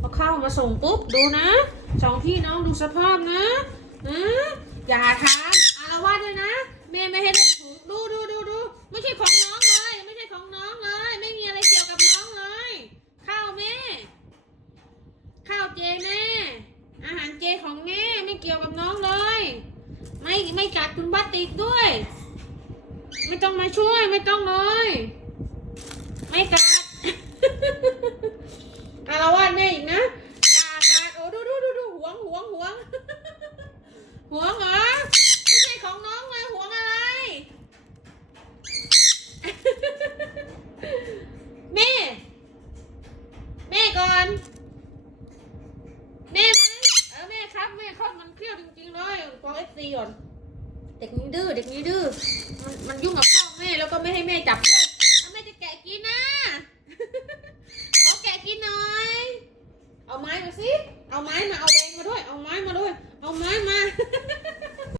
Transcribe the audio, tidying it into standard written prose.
พอเข้ามาส่งปุ๊บดูนะสองพี่น้องดูสภาพนะอย่าทำอารวาสเลยนะแม่ไม่ให้เล่นถูกดูไม่ใช่ของน้องเลยไม่ใช่ของน้องเลยไม่มีอะไรเกี่ยวกับน้องเลยข้าวแม่ข้าวเจแม่อาหารเจของแม่ไม่เกี่ยวกับน้องเลยไม่กัดคุณบัตติดด้วยไม่ต้องมาช่วยไม่ต้องเลยไม่กัด อารวาสแม่อีกนะอย่ากัดโอ้ดูหวง หวงเหรอไม่ใช่ของน้องเลยหวงอะไร แม่ก่อนแม่ไหมแม่ครับแม่ครับมันเครียดจริงๆเลยฟังFCก่อนเด็กนี้ดื้อมันยุ่งกับพ่อแม่แล้วก็ไม่ให้แม่จับด้วยแม่จะแกะกินนะ ขอแกะกินหน่อยเอาไม้มาสิเอาไม้มาเอาแดงมาด้วยเอาไม้มาด้วยเอาไม้มา